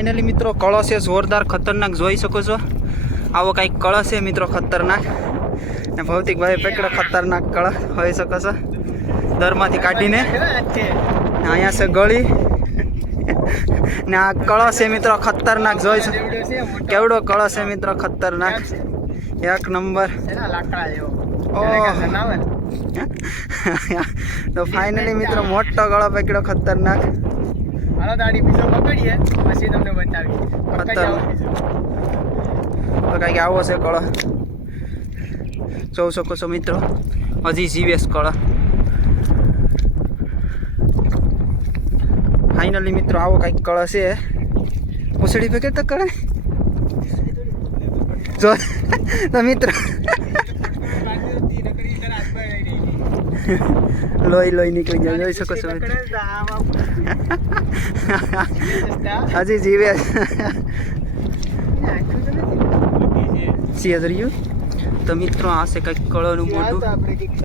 Finally મિત્રો કળશ છે જોરદાર ખતરનાક જોઈ શકો છો. આવો કંઈક કળશ છે મિત્રો ખતરનાક. ને ભૌતિકભાઈ પકડો ખતરનાક કળશ હોઈ શકો છો દરમાંથી કાઢીને. અહીંયા છે ગળી ને આ કળશ છે મિત્રો ખતરનાક જોઈ શકો. કેવડો કળશ છે મિત્રો ખતરનાક એક નંબર. તો ફાઇનલી મિત્રો મોટો ગળો પકડ્યો ખતરનાક. હાલો દાડી બીજો પકડીએ પછી તમને બતાવીએ. ખતરનાક તો કાંઈક આવો છે કળો જોઈ શકો છો મિત્રો. હજી જીવેશ કળો. ફાઇનલી મિત્રો આવો કાંઈક કળો છે. પૂછડી પેકેટ તો કળે જો તો મિત્રો લોહી લોહી નીકળી જાય જોઈ શકો છો મિત્રો. હજી જીવે તો મિત્રો આ છે કંઈક કળોનું મોટું.